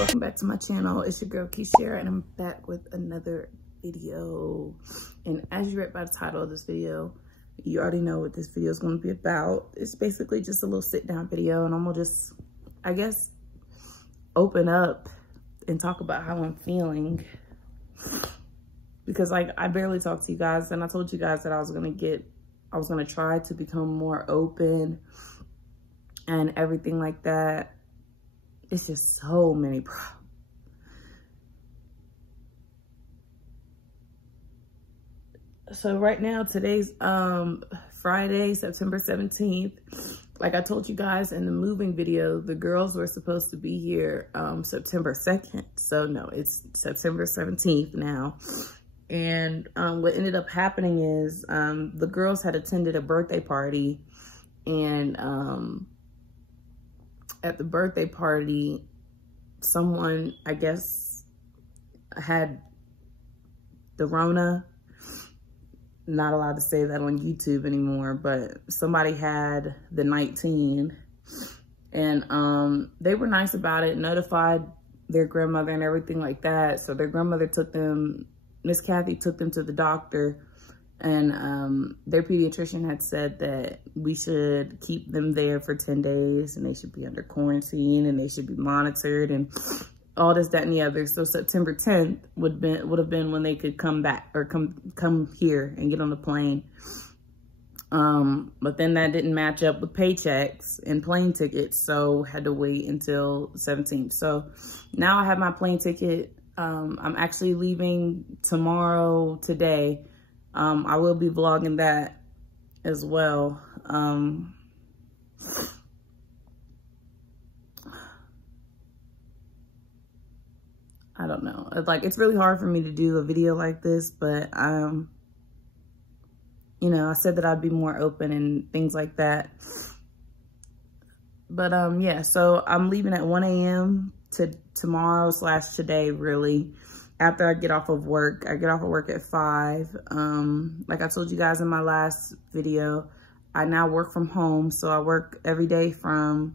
welcome back to my channel. It's your girl Keisha, and I'm back with another video. And as you read by the title of this video, you already know what this video is going to be about. It's basically just a little sit down video, and I'm gonna just, I guess, open up and talk about how I'm feeling, because like I barely talk to you guys, and I told you guys that I was gonna try to become more open and everything like that. It's just so many problems. So right now, today's Friday, September 17th. Like I told you guys in the moving video, the girls were supposed to be here September 2nd. So no, it's September 17th now. And what ended up happening is the girls had attended a birthday party, and at the birthday party, someone, I guess, had the Rona. Not allowed to say that on YouTube anymore, but somebody had the 19, and they were nice about it, notified their grandmother and everything like that. So their grandmother took them, Miss Kathy took them to the doctor, and their pediatrician had said that we should keep them there for 10 days and they should be under quarantine and they should be monitored and all this, that, and the other. So September 10th would have been when they could come back, or come here and get on the plane. But then that didn't match up with paychecks and plane tickets, so had to wait until the 17th. So now I have my plane ticket. I'm actually leaving today. I will be vlogging that as well. I don't know. Like, it's really hard for me to do a video like this, but you know, I said that I'd be more open and things like that. But yeah, so I'm leaving at 1 a.m. to tomorrow/today, really. After I get off of work. I get off of work at 5. Like I told you guys in my last video, I now work from home. So I work every day from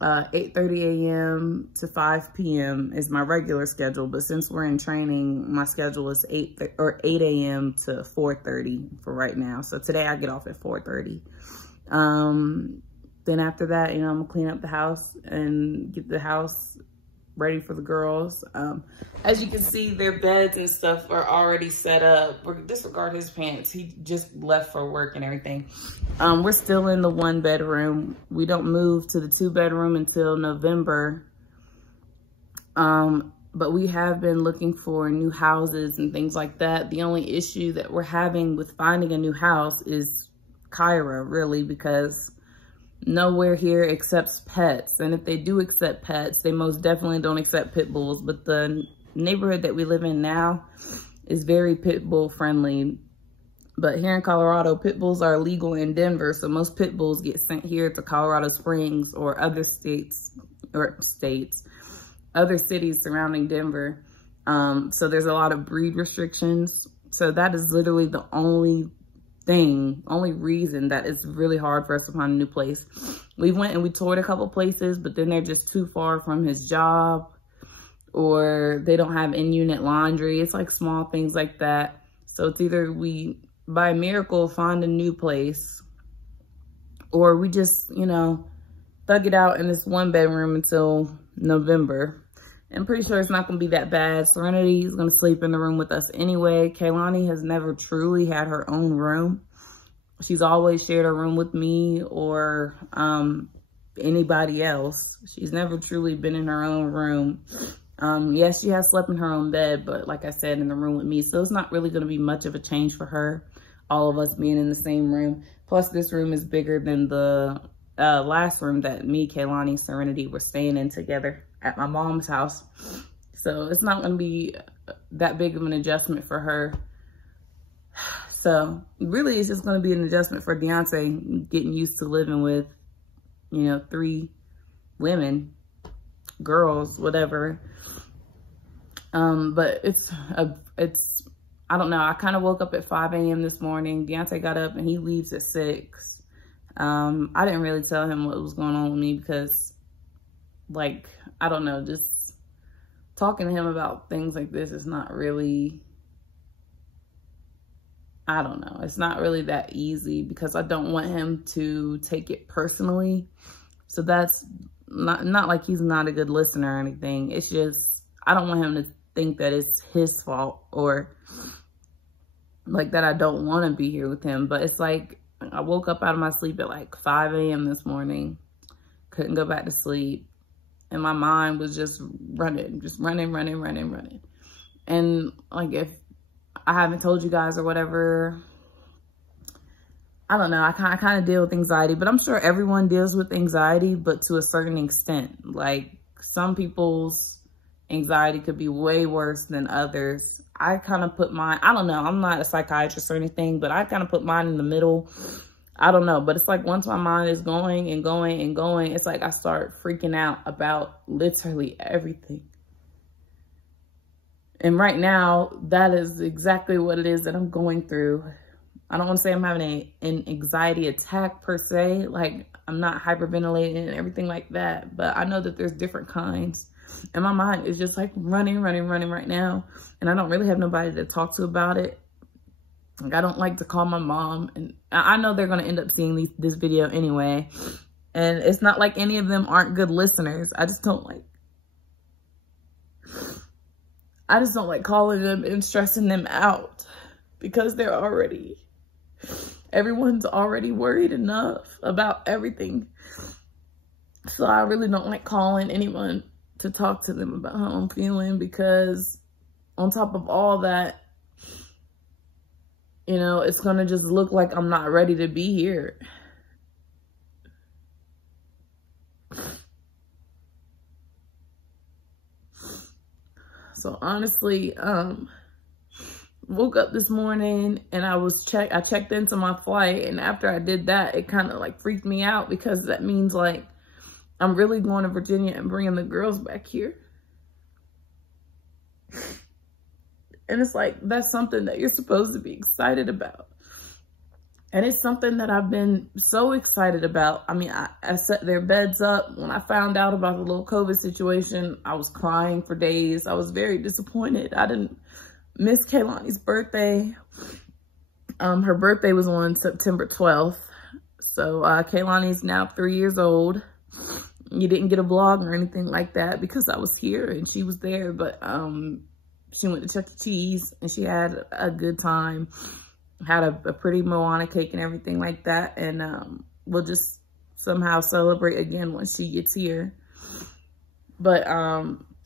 8:30 a.m. to 5 p.m. is my regular schedule. But since we're in training, my schedule is 8 a.m. to 4:30 for right now. So today I get off at 4:30. Then after that, you know, I'm gonna clean up the house and get the house ready for the girls. As you can see, their beds and stuff are already set up. Disregard his pants. He just left for work and everything. We're still in the 1 bedroom. We don't move to the 2 bedroom until November. But we have been looking for new houses and things like that. The only issue that we're having with finding a new house is Kyra, really, because nowhere here accepts pets. And if they do accept pets, they most definitely don't accept pit bulls. But the neighborhood that we live in now is very pit bull friendly. But here in Colorado, pit bulls are illegal in Denver. So most pit bulls get sent here to Colorado Springs or other other cities surrounding Denver. So there's a lot of breed restrictions. So that is literally the only reason that it's really hard for us to find a new place. We went and we toured a couple places, but then they're just too far from his job, or they don't have in-unit laundry. It's like small things like that. So it's either we, by miracle, find a new place, or we just, you know, thug it out in this 1 bedroom until November. I'm pretty sure it's not going to be that bad. Serenity is going to sleep in the room with us anyway. Kaylani has never truly had her own room. She's always shared her room with me or anybody else. She's never truly been in her own room. Yes, she has slept in her own bed, but like I said, in the room with me. So it's not really going to be much of a change for her, all of us being in the same room. Plus, this room is bigger than the last room that me, Kaylani, Serenity were staying in together at my mom's house. So it's not gonna be that big of an adjustment for her. So really it's just gonna be an adjustment for Deontay, getting used to living with, you know, 3 women, girls, whatever. But it's, I don't know. I kind of woke up at 5 a.m. this morning. Deontay got up and he leaves at 6. I didn't really tell him what was going on with me because, like, I don't know, just talking to him about things like this is not really, I don't know. It's not really that easy because I don't want him to take it personally. So that's not like he's not a good listener or anything. It's just, I don't want him to think that it's his fault or like that I don't want to be here with him. But it's like, I woke up out of my sleep at like 5 a.m. this morning, couldn't go back to sleep. And my mind was just running. And like, if I haven't told you guys or whatever, I don't know. I kind of deal with anxiety, but I'm sure everyone deals with anxiety, but to a certain extent. Like, some people's anxiety could be way worse than others. I kind of put mine, I don't know. I'm not a psychiatrist or anything, but I kind of put mine in the middle. I don't know. But it's like once my mind is going and going and going, it's like I start freaking out about literally everything. And right now, that is exactly what it is that I'm going through. I don't want to say I'm having an anxiety attack per se. Like, I'm not hyperventilating and everything like that. But I know that there's different kinds. And my mind is just like running right now. And I don't really have nobody to talk to about it. Like, I don't like to call my mom. And I know they're going to end up seeing this video anyway. And it's not like any of them aren't good listeners. I just don't like calling them and stressing them out because everyone's already worried enough about everything. So I really don't like calling anyone to talk to them about how I'm feeling, because on top of all that, you know, it's going to just look like I'm not ready to be here. So honestly, woke up this morning and I checked into my flight, and after I did that, it kind of like freaked me out, because that means like I'm really going to Virginia and bringing the girls back here. And it's like, that's something that you're supposed to be excited about. And it's something that I've been so excited about. I mean, I set their beds up. When I found out about the little COVID situation, I was crying for days. I was very disappointed. I didn't miss Kaylani's birthday. Her birthday was on September 12th. So Kaylani's now 3 years old. You didn't get a vlog or anything like that because I was here and she was there. But she went to Chuck E. Cheese and she had a good time. Had a pretty Moana cake and everything like that. And we'll just somehow celebrate again once she gets here. But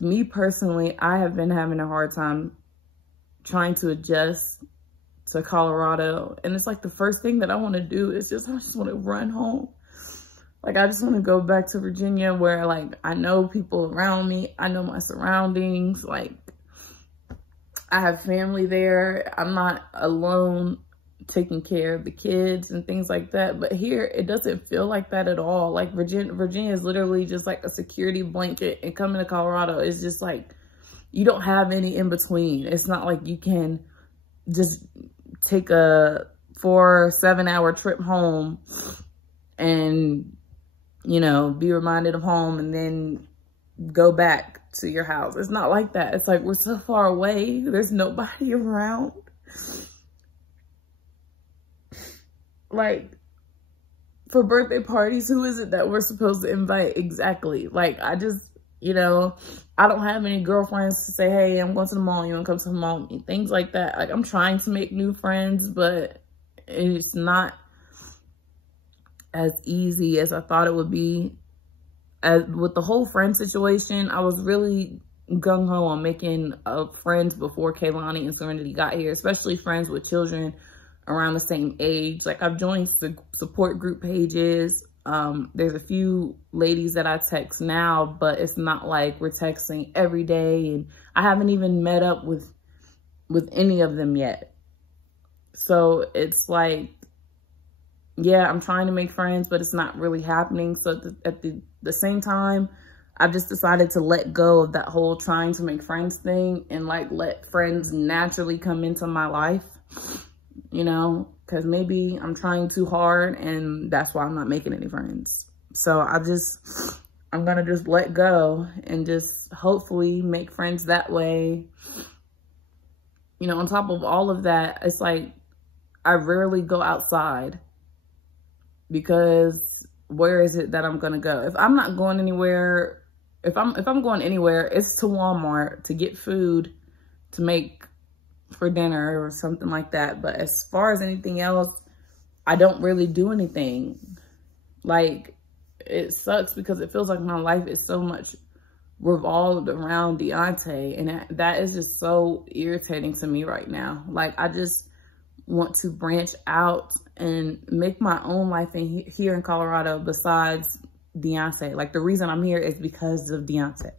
me personally, I have been having a hard time trying to adjust to Colorado. And it's like the first thing that I want to do is I just want to run home. Like, I just want to go back to Virginia where, like, I know people around me. I know my surroundings. Like, I have family there. I'm not alone taking care of the kids and things like that. But here, it doesn't feel like that at all. Like, Virginia is literally just like a security blanket. And coming to Colorado is just like, you don't have any in between. It's not like you can just take a 4 or 7 hour trip home and, you know, be reminded of home and then go back to your house. It's not like that. It's like, we're so far away. There's nobody around. Like, for birthday parties, who is it that we're supposed to invite exactly? Like, I just, you know, I don't have any girlfriends to say, hey, I'm going to the mall. You want to come to the mall with me? Things like that. Like, I'm trying to make new friends, but it's not as easy as I thought it would be. With the whole friend situation, I was really gung-ho on making friends before Kaylani and Serenity got here, especially friends with children around the same age. Like, I've joined support group pages. There's a few ladies that I text now, but it's not like we're texting every day, and I haven't even met up with any of them yet. So it's like, yeah, I'm trying to make friends, but it's not really happening. So at the same time, I've just decided to let go of that whole trying to make friends thing and like let friends naturally come into my life, you know, because maybe I'm trying too hard and that's why I'm not making any friends. So I'm gonna just let go and just hopefully make friends that way. You know, on top of all of that, it's like I rarely go outside because where is it that I'm gonna go? If I'm not going anywhere, if I'm going anywhere, it's to Walmart to get food to make for dinner or something like that. But as far as anything else, I don't really do anything. Like, it sucks because it feels like my life is so much revolved around Deontay, and that is just so irritating to me right now. Like, I just want to branch out and make my own life here in Colorado besides Deontay. Like, the reason I'm here is because of Deontay.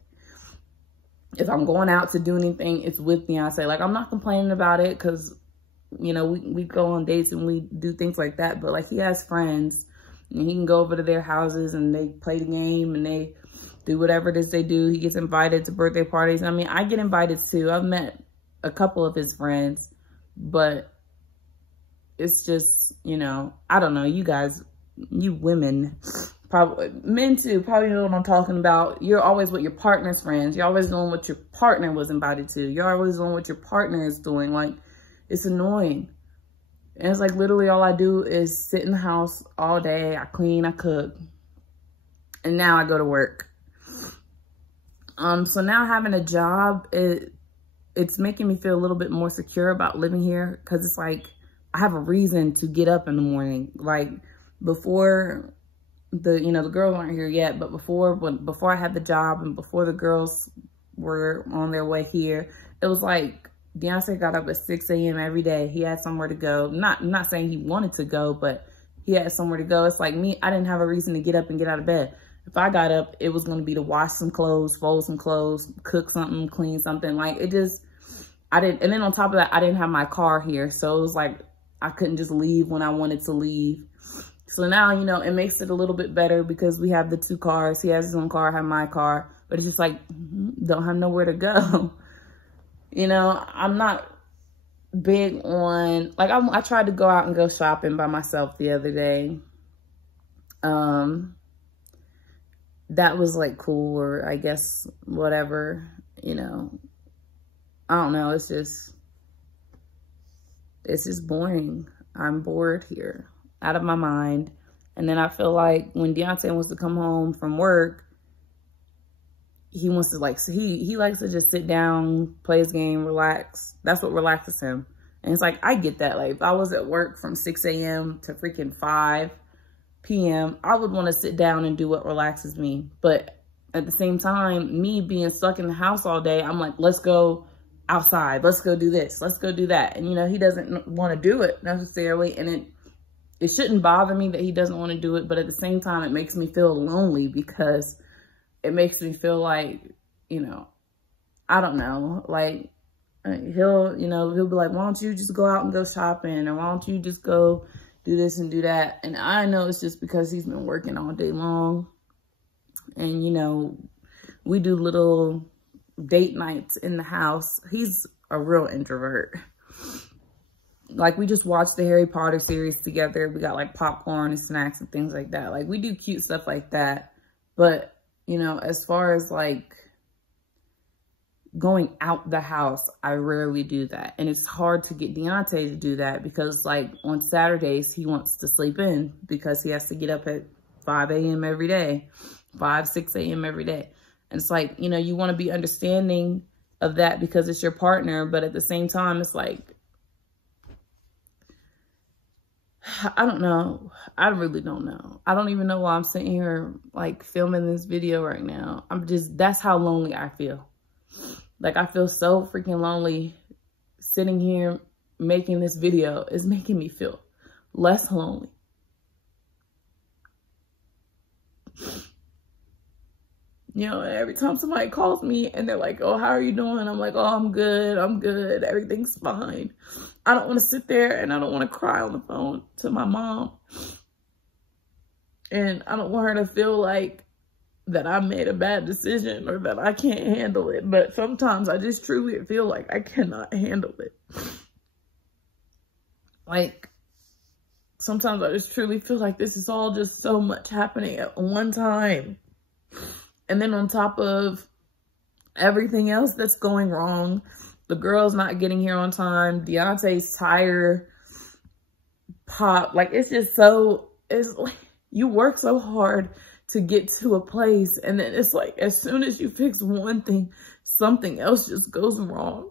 If I'm going out to do anything, it's with Deontay. Like, I'm not complaining about it because, you know, we go on dates and we do things like that. But, like, he has friends and he can go over to their houses and they play the game and they do whatever it is they do. He gets invited to birthday parties. I mean, I get invited too. I've met a couple of his friends, but it's just, you know, I don't know. You guys, you women, probably men too, probably know what I'm talking about. You're always with your partner's friends. You're always doing what your partner was invited to. You're always doing what your partner is doing. Like, it's annoying. And it's like literally all I do is sit in the house all day. I clean, I cook, and now I go to work. So now having a job, it's making me feel a little bit more secure about living here, because it's like I have a reason to get up in the morning. Like, before the girls aren't here yet, but before I had the job and before the girls were on their way here, it was like Deontay got up at 6 a.m. every day. He had somewhere to go. Not saying he wanted to go, but he had somewhere to go. It's like me, I didn't have a reason to get up and get out of bed. If I got up, it was going to be to wash some clothes, fold some clothes, cook something, clean something. Like, it just, I didn't, and then on top of that, I didn't have my car here. So it was like, I couldn't just leave when I wanted to leave. So now, you know, it makes it a little bit better because we have the 2 cars. He has his own car, I have my car, but it's just like, don't have nowhere to go. You know, I'm not big on, like, I tried to go out and go shopping by myself the other day. That was like cool, or I guess whatever, you know. I don't know, it's just boring. I'm bored here, out of my mind. And then I feel like when Deontay wants to come home from work, he wants to, like, so he likes to just sit down, play his game, relax. That's what relaxes him. And it's like, I get that. Like, if I was at work from 6 a.m. to freaking 5 p.m., I would want to sit down and do what relaxes me. But at the same time, me being stuck in the house all day, I'm like, let's go outside. Let's go do this. Let's go do that. And, you know, he doesn't want to do it necessarily. And it shouldn't bother me that he doesn't want to do it. But at the same time, it makes me feel lonely because it makes me feel like, you know, I don't know, like, he'll be like, why don't you just go out and go shopping? Or why don't you just go do this and do that? And I know it's just because he's been working all day long. And, you know, we do little date nights in the house. He's a real introvert. Like, we just watched the Harry Potter series together. We got like popcorn and snacks and things like that. Like, we do cute stuff like that. But, you know, as far as like going out the house, I rarely do that. And it's hard to get Deontay to do that because, like, on Saturdays, he wants to sleep in because he has to get up at 5 a.m. every day, 6 a.m. every day. And it's like, you know, you want to be understanding of that because it's your partner. But at the same time, it's like, I don't know. I really don't know. I don't even know why I'm sitting here, like, filming this video right now. That's how lonely I feel. Like, I feel so freaking lonely sitting here making this video. It's making me feel less lonely. You know, every time somebody calls me and they're like, oh, how are you doing? I'm like, oh, I'm good. Everything's fine. I don't want to sit there and I don't want to cry on the phone to my mom. And I don't want her to feel like that I made a bad decision or that I can't handle it. But sometimes I just truly feel like I cannot handle it. Like, sometimes I just truly feel like this is all just so much happening at one time. And then on top of everything else that's going wrong, the girl's not getting here on time, Deontay's tire pop, like it's just so, it's like you work so hard to get to a place, and then it's like as soon as you fix one thing, something else just goes wrong.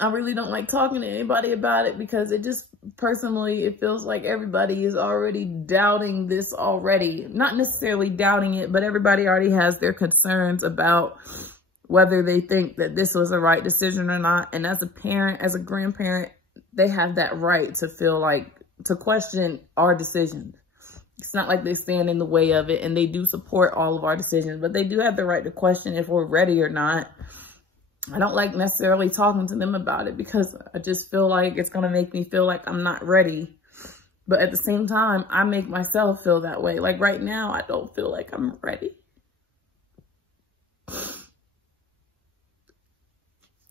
I really don't like talking to anybody about it because it just, personally, it feels like everybody is already doubting this already. Not necessarily doubting it, but everybody already has their concerns about whether they think that this was a right decision or not. And as a parent, as a grandparent, they have that right to feel like, to question our decisions. It's not like they stand in the way of it, and they do support all of our decisions, but they do have the right to question if we're ready or not. I don't like necessarily talking to them about it because I just feel like it's going to make me feel like I'm not ready. But at the same time, I make myself feel that way. Like right now, I don't feel like I'm ready.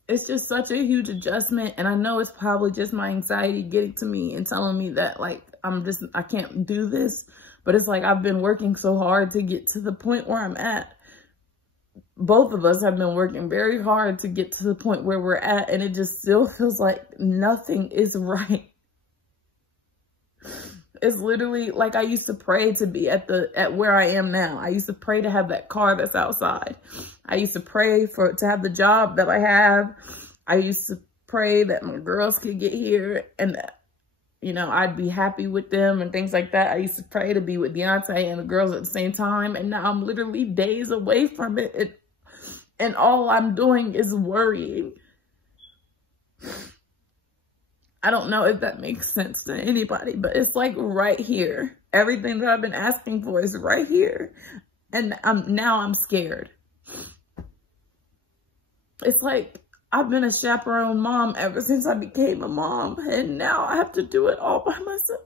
It's just such a huge adjustment. And I know it's probably just my anxiety getting to me and telling me that like, I can't do this. But it's like, I've been working so hard to get to the point where I'm at. Both of us have been working very hard to get to the point where we're at, and it just still feels like nothing is right. It's literally like I used to pray to be at where I am now. I used to pray to have that car that's outside. I used to pray to have the job that I have. I used to pray that my girls could get here and that, you know, I'd be happy with them and things like that. I used to pray to be with Deontay and the girls at the same time, and now I'm literally days away from it. And all I'm doing is worrying. I don't know if that makes sense to anybody, but it's like right here. Everything that I've been asking for is right here. And now I'm scared. It's like I've been a chaperone mom ever since I became a mom. And now I have to do it all by myself.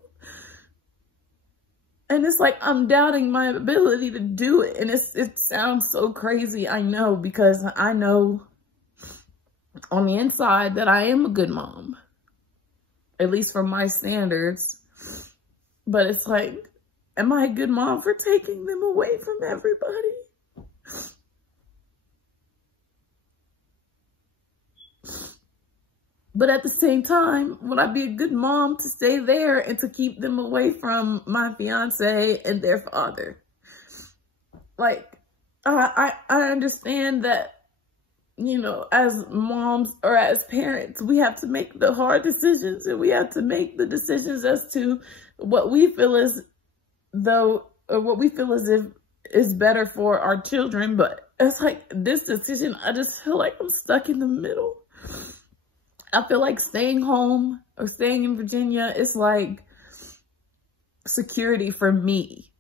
And it's like I'm doubting my ability to do it. And it sounds so crazy, I know, because I know on the inside that I am a good mom. At least from my standards. But it's like, am I a good mom for taking them away from everybody? But at the same time, would I be a good mom to stay there and to keep them away from my fiance and their father? Like, I understand that, you know, as moms or as parents, we have to make the hard decisions, and we have to make the decisions as to what we feel as though, or what we feel as if is better for our children. But it's like this decision, I just feel like I'm stuck in the middle. I feel like staying home or staying in Virginia is like security for me.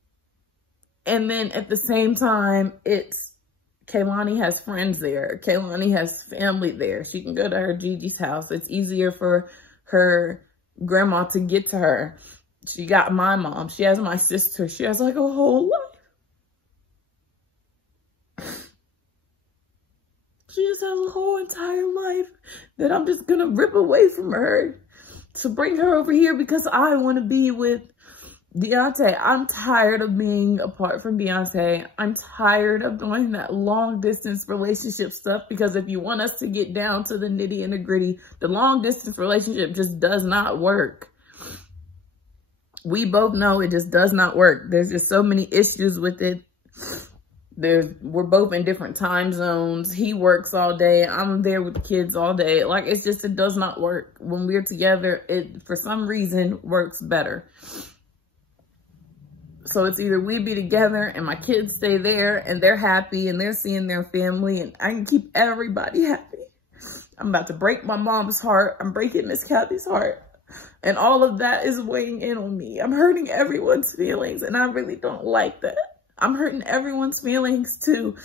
And then at the same time, it's Kehlani has friends there. Kehlani has family there. She can go to her Gigi's house. It's easier for her grandma to get to her. She got my mom. She has my sister. She has like a whole life. She just has a whole entire life that I'm just going to rip away from her to bring her over here because I want to be with Deontay. I'm tired of being apart from Deontay. I'm tired of doing that long distance relationship stuff, because if you want us to get down to the nitty and the gritty, the long distance relationship just does not work. We both know it just does not work. There's just so many issues with it. We're both in different time zones. He works all day. I'm there with the kids all day. Like, it's just, it does not work. When we're together, it, for some reason, works better. So it's either we be together and my kids stay there and they're happy and they're seeing their family and I can keep everybody happy. I'm about to break my mom's heart. I'm breaking Miss Kathy's heart. And all of that is weighing in on me. I'm hurting everyone's feelings, and I really don't like that. I'm hurting everyone's feelings to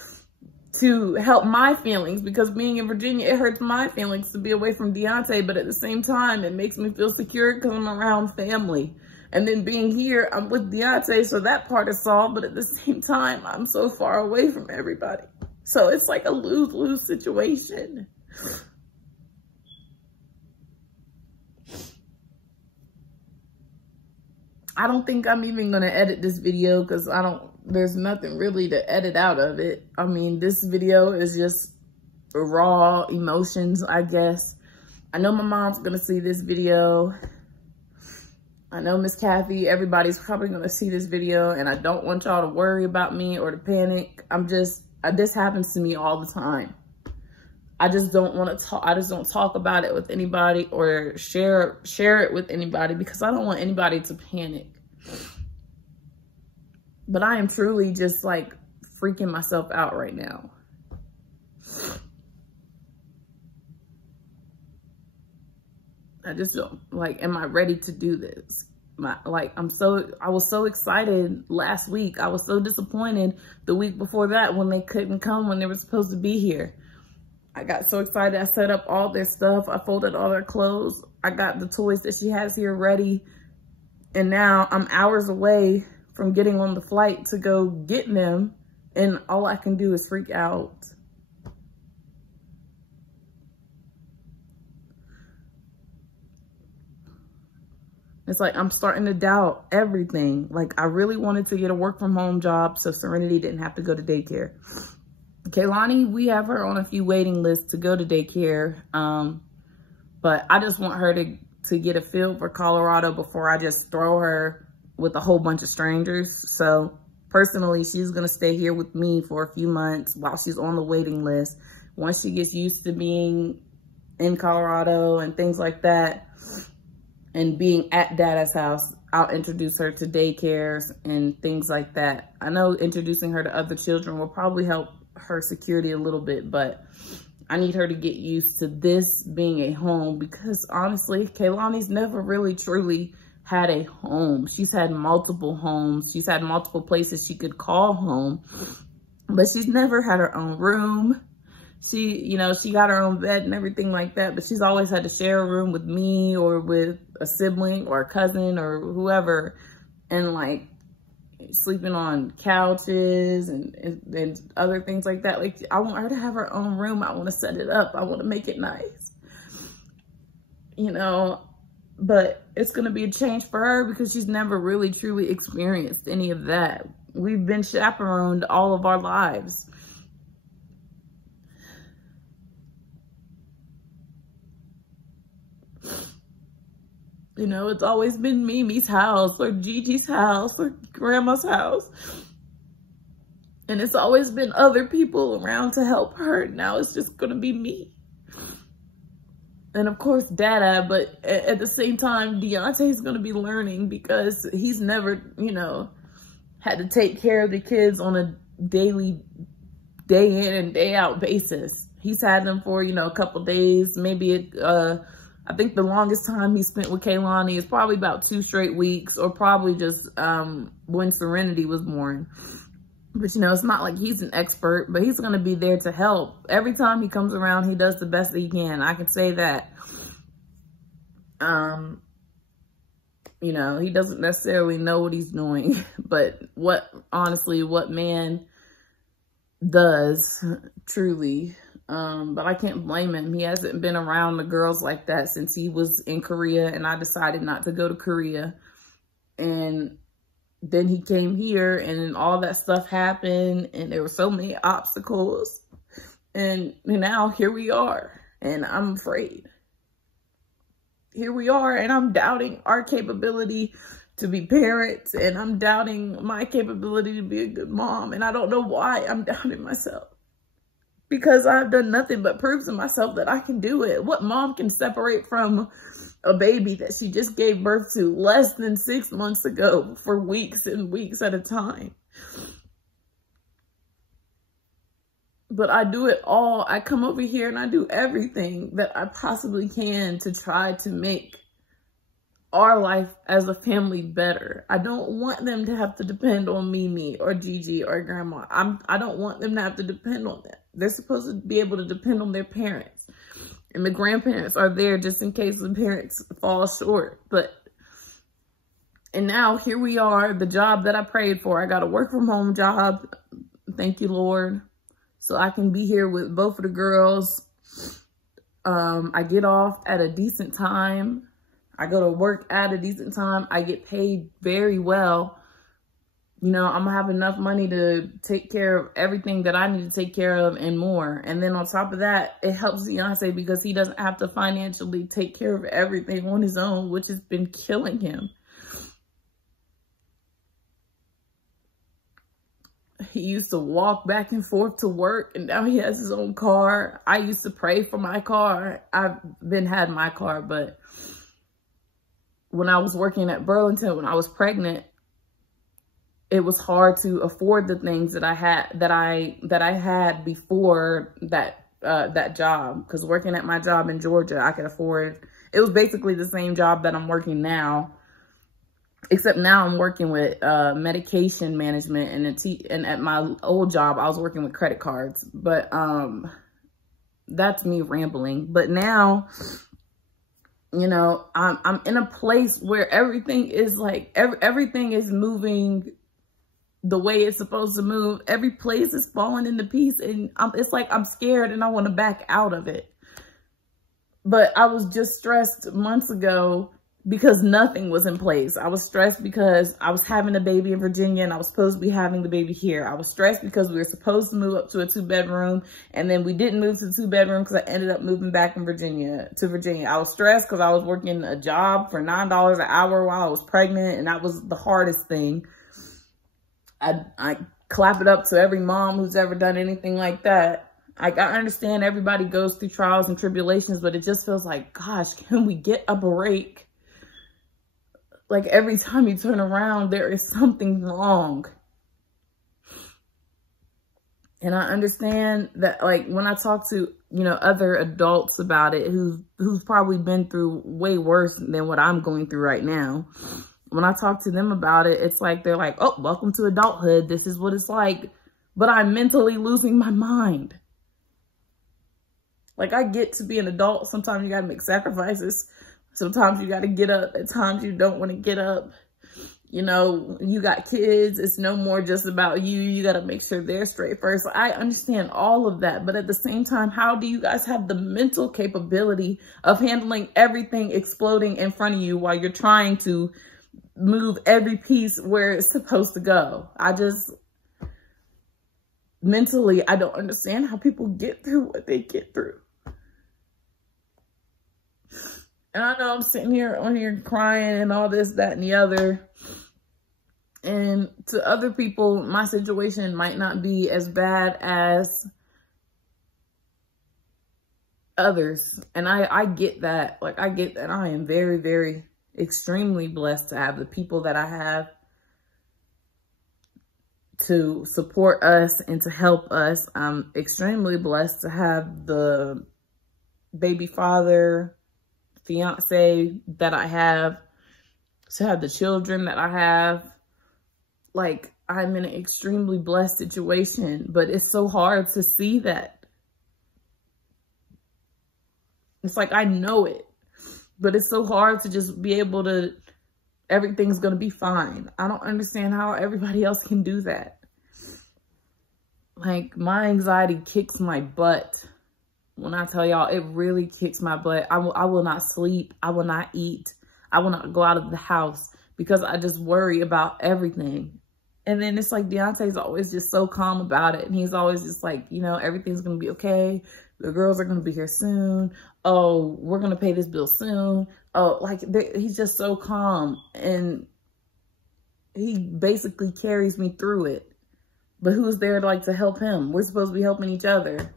help my feelings, because being in Virginia, it hurts my feelings to be away from Deontay, but at the same time, it makes me feel secure because I'm around family. And then being here, I'm with Deontay, so that part is solved, but at the same time, I'm so far away from everybody. So it's like a lose-lose situation. I don't think I'm even going to edit this video because there's nothing really to edit out of it. I mean, this video is just raw emotions, I guess. I know my mom's going to see this video. I know Miss Kathy, everybody's probably going to see this video, and I don't want y'all to worry about me or to panic. This happens to me all the time. I just don't want to talk. I just don't talk about it with anybody or share it with anybody because I don't want anybody to panic. But I am truly just like freaking myself out right now. I just don't, like, am I ready to do this? I was so excited last week. I was so disappointed the week before that when they couldn't come when they were supposed to be here. I got so excited. I set up all their stuff. I folded all their clothes. I got the toys that she has here ready. And now I'm hours away from getting on the flight to go get them. And all I can do is freak out. It's like I'm starting to doubt everything. Like, I really wanted to get a work from home job so Serenity didn't have to go to daycare. Kaylani, we have her on a few waiting lists to go to daycare. But I just want her to get a feel for Colorado before I just throw her with a whole bunch of strangers. So personally, she's going to stay here with me for a few months while she's on the waiting list. Once she gets used to being in Colorado and things like that and being at Dada's house, I'll introduce her to daycares and things like that. I know introducing her to other children will probably help her security a little bit, but I need her to get used to this being a home because honestly, Kaylani's never really truly had a home. She's had multiple homes. She's had multiple places she could call home, but she's never had her own room. She got her own bed and everything like that, but she's always had to share a room with me or with a sibling or a cousin or whoever, and like sleeping on couches and other things like that. Like, I want her to have her own room. I want to set it up. I want to make it nice, but it's going to be a change for her because she's never really truly experienced any of that. We've been chaperoned all of our lives. It's always been Mimi's house or Gigi's house or Grandma's house. And it's always been other people around to help her. Now it's just going to be me. And of course, Dada, but at the same time, Deontay's going to be learning because he's never, had to take care of the kids on a daily, day in and day out basis. He's had them for, a couple days, maybe I think the longest time he spent with Kaylani is probably about 2 straight weeks, or probably just when Serenity was born. But, it's not like he's an expert, but he's going to be there to help. Every time he comes around, he does the best that he can. I can say that. He doesn't necessarily know what he's doing, but what man does truly. But I can't blame him. He hasn't been around the girls like that since he was in Korea, and I decided not to go to Korea. And then he came here, and then all that stuff happened, and there were so many obstacles. And now here we are, and I'm afraid. Here we are, and I'm doubting our capability to be parents, and I'm doubting my capability to be a good mom, and I don't know why I'm doubting myself. Because I've done nothing but prove to myself that I can do it. What mom can separate from a baby that she just gave birth to less than 6 months ago for weeks and weeks at a time? But I do it all. I come over here and I do everything that I possibly can to try to make our life as a family better. I don't want them to have to depend on Mimi or Gigi or Grandma. I don't want them to have to depend on them. They're supposed to be able to depend on their parents. And the grandparents are there just in case the parents fall short. And now here we are, the job that I prayed for. I got a work from home job. Thank you, Lord. So I can be here with both of the girls. I get off at a decent time. I go to work at a decent time. I get paid very well. You know, I'm gonna have enough money to take care of everything that I need to take care of and more. And then on top of that, it helps Beyonce because he doesn't have to financially take care of everything on his own, which has been killing him. He used to walk back and forth to work, and now he has his own car. I used to pray for my car. I've had my car, but when I was working at Burlington, when I was pregnant, it was hard to afford the things that I had before that job. Because working at my job in Georgia, I could afford. It was basically the same job that I'm working now, except now I'm working with medication management, and at my old job I was working with credit cards. But that's me rambling. But now, you know, I'm in a place where everything is like everything is moving the way it's supposed to move. Every place is falling into piece, and it's like I'm scared and I want to back out of it. But I was just stressed months ago because nothing was in place. I was stressed because I was having a baby in Virginia and I was supposed to be having the baby here. I was stressed because we were supposed to move up to a 2-bedroom, and then we didn't move to the 2-bedroom because I ended up moving back to Virginia. I was stressed because I was working a job for $9 an hour while I was pregnant, and that was the hardest thing. I clap it up to every mom who's ever done anything like that. I understand everybody goes through trials and tribulations, but it just feels like, gosh, can we get a break? Like every time you turn around, there is something wrong. And I understand that, like, when I talk to, you know, other adults about it, who's probably been through way worse than what I'm going through right now. When I talk to them about it, it's like, they're like, oh, welcome to adulthood. This is what it's like. But I'm mentally losing my mind. Like, I get to be an adult. Sometimes you got to make sacrifices. Sometimes you got to get up. At times you don't want to get up. You know, you got kids. It's no more just about you. You got to make sure they're straight first. So I understand all of that. But at the same time, how do you guys have the mental capability of handling everything exploding in front of you while you're trying to move every piece where it's supposed to go? Mentally, I don't understand how people get through what they get through. And I know I'm sitting here on here crying and all this, that, and the other. And to other people, my situation might not be as bad as others. And I get that. Like, I get that I am very, very extremely blessed to have the people that I have to support us and to help us. I'm extremely blessed to have the baby father, fiance that I have, to have the children that I have. Like, I'm in an extremely blessed situation, but it's so hard to see that. It's like, I know it, but it's so hard to just be able to, everything's going to be fine. I don't understand how everybody else can do that. Like, my anxiety kicks my butt. When I tell y'all, it really kicks my butt. I will not sleep. I will not eat. I will not go out of the house because I just worry about everything. And then it's like, Deontay's always just so calm about it. And he's always just like, you know, everything's going to be okay. The girls are going to be here soon. Oh, we're going to pay this bill soon. Oh, like, he's just so calm. And he basically carries me through it. But who's there to, like, to help him? We're supposed to be helping each other.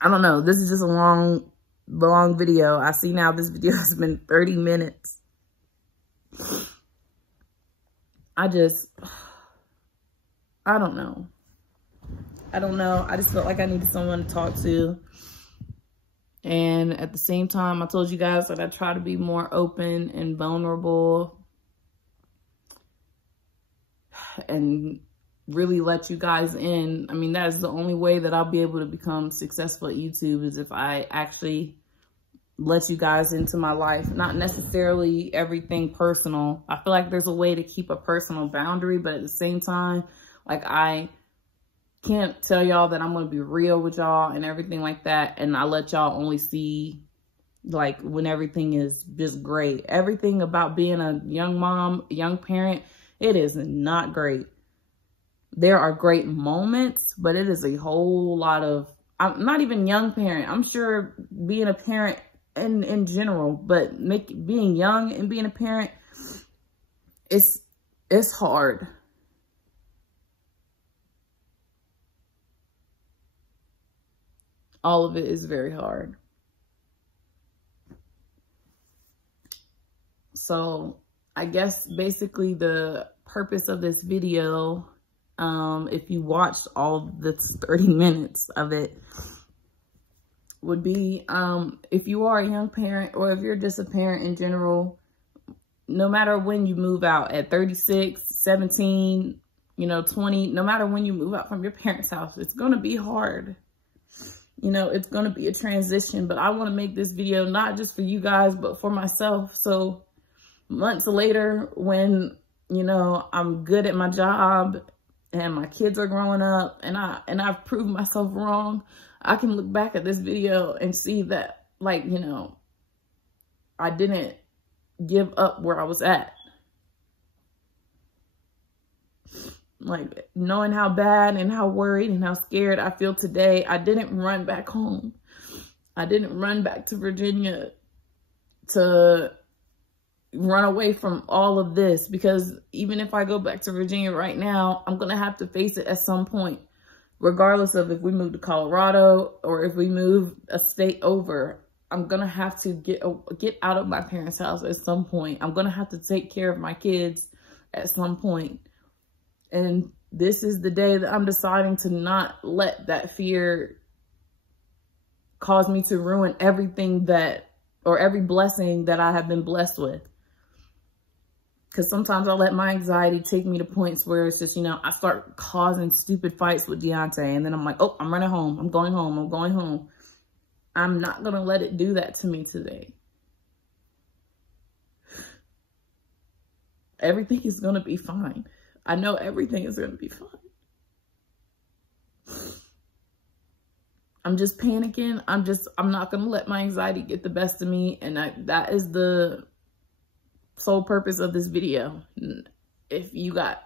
I don't know. This is just a long video. I see now this video has been 30 minutes. I don't know. I don't know. I just felt like I needed someone to talk to. And at the same time, I told you guys that I try to be more open and vulnerable and really let you guys in. I mean, that is the only way that I'll be able to become successful at YouTube, is if I actually let you guys into my life. Not necessarily everything personal. I feel like there's a way to keep a personal boundary, but at the same time, like, I can't tell y'all that I'm going to be real with y'all and everything like that, and I let y'all only see like when everything is just great. Everything about being a young mom, young parent, it is not great. There are great moments, but it is a whole lot of, I'm not even young parent. I'm sure being a parent in general, but being young and being a parent, it's hard. All of it is very hard. So I guess basically the purpose of this video, if you watched all the 30 minutes of it, would be, if you are a young parent or if you're just a parent in general, no matter when you move out at 36, 17, 20, no matter when you move out from your parents' house, it's going to be hard. It's going to be a transition, but I want to make this video not just for you guys, but for myself. So months later, when, I'm good at my job and my kids are growing up and I've proved myself wrong, I can look back at this video and see that, like, I didn't give up where I was at. Like, knowing how bad and how worried and how scared I feel today, I didn't run back home. I didn't run back to Virginia to run away from all of this, because even if I go back to Virginia right now, I'm going to have to face it at some point, regardless of if we move to Colorado or if we move a state over. I'm going to have to get out of my parents' house at some point. I'm going to have to take care of my kids at some point. And this is the day that I'm deciding to not let that fear cause me to ruin everything or every blessing that I have been blessed with. Because sometimes I let my anxiety take me to points where it's just, I start causing stupid fights with Deontay. And then I'm like, oh, I'm running home. I'm going home. I'm going home. I'm not going to let it do that to me today. Everything is going to be fine. I know everything is going to be fine. I'm just panicking. I'm not going to let my anxiety get the best of me. And that is the sole purpose of this video. If you got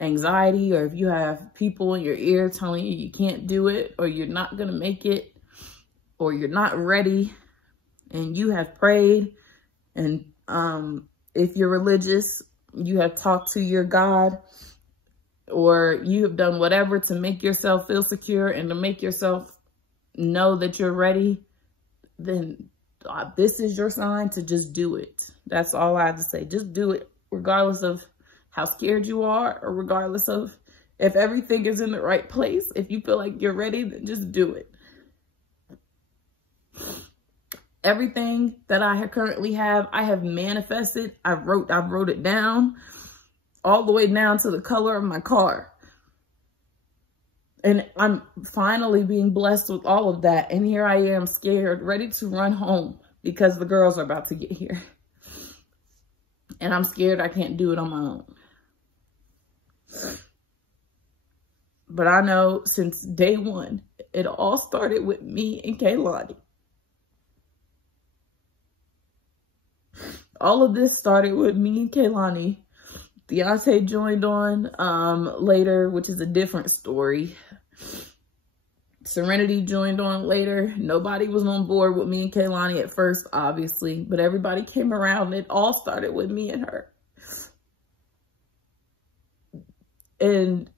anxiety, or if you have people in your ear telling you you can't do it, or you're not going to make it, or you're not ready, and you have prayed, and if you're religious, you have talked to your God, or you have done whatever to make yourself feel secure and to make yourself know that you're ready, then this is your sign to just do it. That's all I have to say. Just do it, regardless of how scared you are, or regardless of if everything is in the right place. If you feel like you're ready, then just do it. Everything that I currently have, I have manifested. I've wrote it down, all the way down to the color of my car. And I'm finally being blessed with all of that. And here I am, scared, ready to run home because the girls are about to get here. And I'm scared I can't do it on my own. But I know since day one, it all started with me and Kehlani. All of this started with me and Kehlani. Deontay joined on later, which is a different story. Serenity joined on later. Nobody was on board with me and Kehlani at first, obviously, but everybody came around. It all started with me and her. And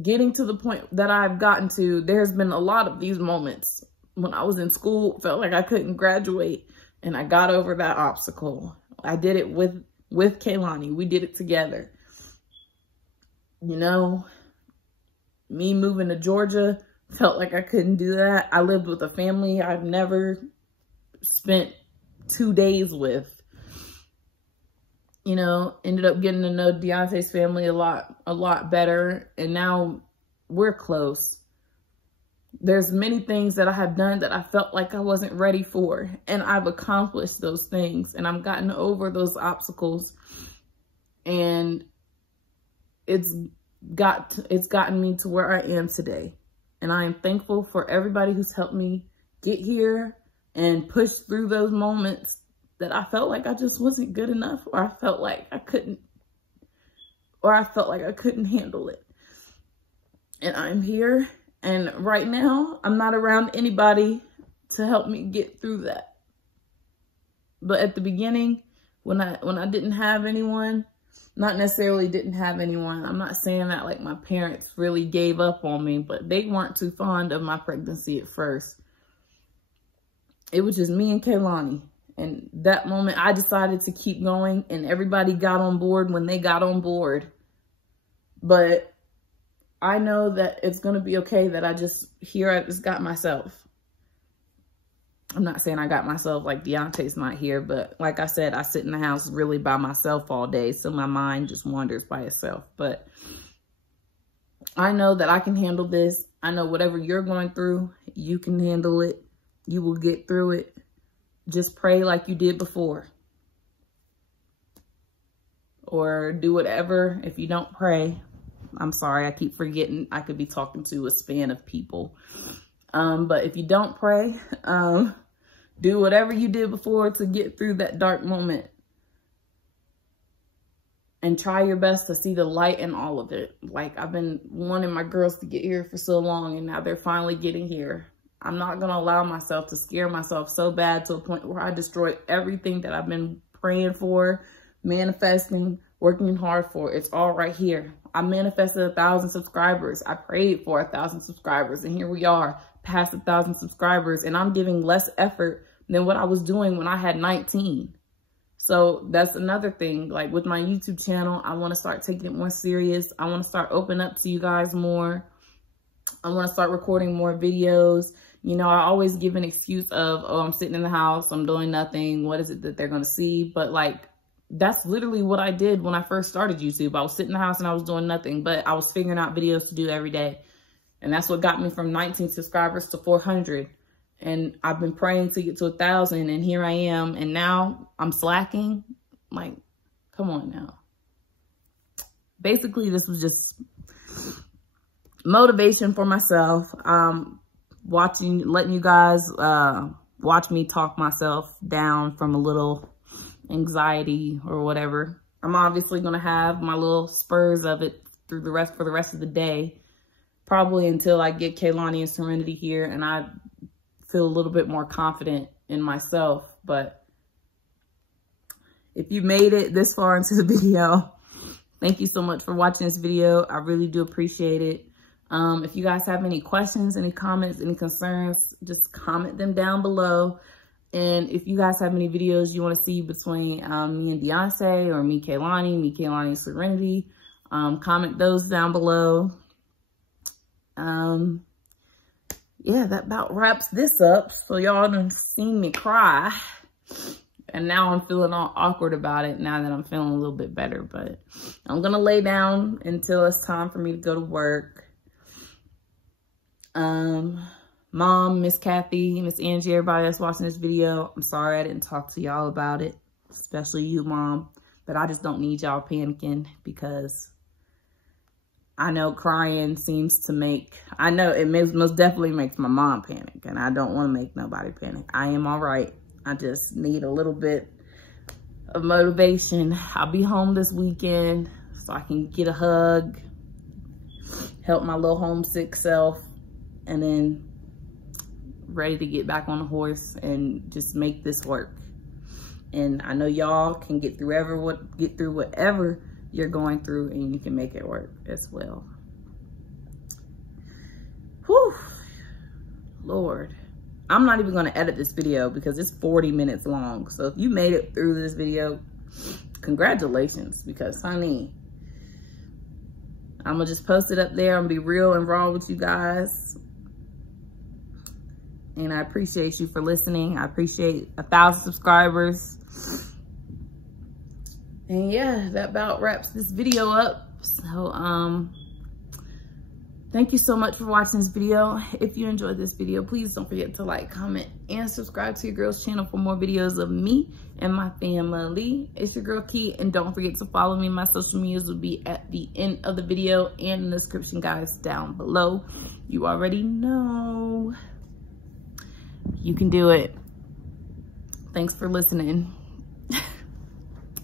getting to the point that I've gotten to, there's been a lot of these moments. When I was in school, felt like I couldn't graduate, and I got over that obstacle. I did it with Kehlani. We did it together. You know, me moving to Georgia, felt like I couldn't do that. I lived with a family I've never spent 2 days with. You know, ended up getting to know Deontay's family a lot better. And now we're close. There's many things that I have done that I felt like I wasn't ready for. And I've accomplished those things. And I've gotten over those obstacles. And it's gotten me to where I am today. And I am thankful for everybody who's helped me get here and push through those moments that I felt like I just wasn't good enough, or I felt like I couldn't handle it. And I'm here, and right now I'm not around anybody to help me get through that. But at the beginning, when I didn't have anyone, not necessarily didn't have anyone, I'm not saying that like my parents really gave up on me, but they weren't too fond of my pregnancy at first. It was just me and Kaylani. And that moment I decided to keep going, and everybody got on board when they got on board. But I know that it's going to be okay, that I just got myself. I'm not saying I got myself like Deontay's not here, but like I said, I sit in the house really by myself all day. So my mind just wanders by itself. But I know that I can handle this. I know whatever you're going through, you can handle it. You will get through it. Just pray like you did before. Or do whatever. If you don't pray, I'm sorry, I keep forgetting I could be talking to a span of people. But if you don't pray, do whatever you did before to get through that dark moment. And try your best to see the light in all of it. Like, I've been wanting my girls to get here for so long, and now they're finally getting here. I'm not going to allow myself to scare myself so bad to a point where I destroy everything that I've been praying for, manifesting, working hard for. It's all right here. I manifested 1,000 subscribers. I prayed for 1,000 subscribers, and here we are, past 1,000 subscribers, and I'm giving less effort than what I was doing when I had 19. So that's another thing. Like with my YouTube channel, I want to start taking it more serious. I want to start opening up to you guys more. I want to start recording more videos. You know, I always give an excuse of, oh, I'm sitting in the house, I'm doing nothing. What is it that they're going to see? But like, that's literally what I did when I first started YouTube. I was sitting in the house and I was doing nothing, but I was figuring out videos to do every day. And that's what got me from 19 subscribers to 400. And I've been praying to get to 1,000, and here I am. And now I'm slacking. Like, come on now. Basically, this was just motivation for myself. Letting you guys watch me talk myself down from a little anxiety or whatever. I'm obviously going to have my little spurs of it for the rest of the day. Probably until I get Kaylani and Serenity here and I feel a little bit more confident in myself. But if you made it this far into the video, thank you so much for watching this video. I really do appreciate it. If you guys have any questions, any comments, any concerns, just comment them down below. And if you guys have any videos you want to see between me and Beyonce, or me, Kaylani and Serenity, comment those down below. Yeah, that about wraps this up. So y'all done seen me cry. And now I'm feeling all awkward about it now that I'm feeling a little bit better. But I'm going to lay down until it's time for me to go to work. Mom, Miss Kathy, Miss Angie, everybody that's watching this video, I'm sorry I didn't talk to y'all about it. Especially you, Mom. But I just don't need y'all panicking, because I know crying seems to I know it most definitely makes my mom panic, and I don't want to make nobody panic. I am all right. I just need a little bit of motivation. I'll be home this weekend so I can get a hug, help my little homesick self, and then ready to get back on the horse and just make this work. And I know y'all can get through whatever you're going through, and you can make it work as well. Whew, Lord. I'm not even gonna edit this video because it's 40 minutes long. So if you made it through this video, congratulations, because honey, I'm gonna just post it up there. I'm gonna be real and raw with you guys. And I appreciate you for listening. I appreciate 1,000 subscribers. And yeah, that about wraps this video up. So, thank you so much for watching this video. If you enjoyed this video, please don't forget to like, comment, and subscribe to your girl's channel for more videos of me and my family. It's your girl Key, and don't forget to follow me. My social medias will be at the end of the video and in the description, guys, down below. You already know. You can do it. Thanks for listening.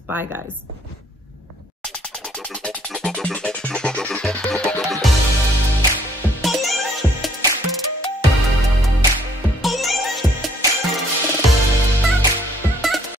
Bye, guys.